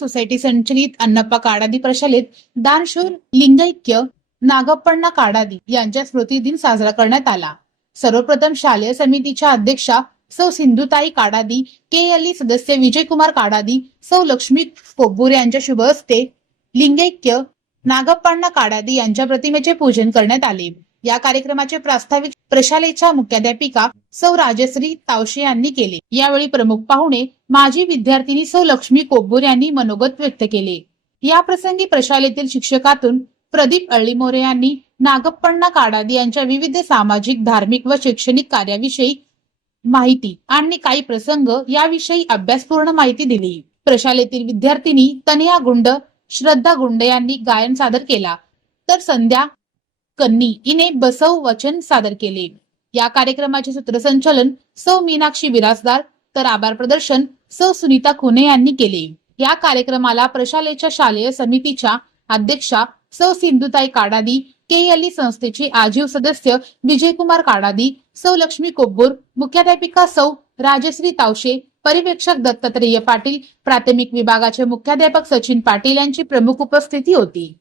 Society संचलित अण्णप्पा काडादी प्रशालेत दानशूर लिंगैक्य नागप्पण्णा काडादी यांच्या स्मृती दिन साजरा करण्यात आला। सर्वप्रथम शालेय समितीच्या अध्यक्षा सौ सिंधुताई काडादी, केएलई सदस्य विजयकुमार काडादी, सौ लक्ष्मी कोब्बूर यांच्या शुभ हस्ते लिंगैक्य नागप्पण्णा काडादी यांच्या प्रतिमेचे पूजन करण्यात आले। या कार्यक्रमाचे प्रास्ताविक प्रशालेच्या मुख्याध्यापिका सौ राजश्री तावशे यांनी केले। यावेळी प्रमुख पाहुणे माजी विद्यार्थिनी सौ लक्ष्मी कोब्बूर यांनी मनोगत व्यक्त केले। या प्रसंगी प्रशालेतील शिक्षकातून प्रदीप अळ्ळीमोरे यांनी नागप्पण्णा काडादी यांच्या विविध सामाजिक, धार्मिक व शैक्षणिक कार्याविषयी माहिती आणि काही प्रसंग याविषयी अभ्यासपूर्ण माहिती दिली। प्रशालेतील विद्यार्थिनी तनया गुंड, श्रद्धा गुंड यांनी गायन सादर केला, तर संध्या कन्नी हिने बसव वचन सादर केले। या कार्यक्रमाचे सूत्रसंचालन सौ मीनाक्षी बिराजदार तर आभार प्रदर्शन सौ सुनीता खुने यांनी केले। या कार्यक्रमाला प्रशालेच्या शालेय समितीच्या अध्यक्षा सौ सिंधुताई काडादी, केएलई संस्थेचे आजीव सदस्य विजयकुमार काडादी, सौ लक्ष्मी कोब्बूर, मुख्याध्यापिका सौ राजश्री तावशे, पर्यवेक्षक दत्तात्रेय पाटील, प्राथमिक विभागाचे मुख्याध्यापक सचिन पाटील यांची प्रमुख उपस्थिती होती।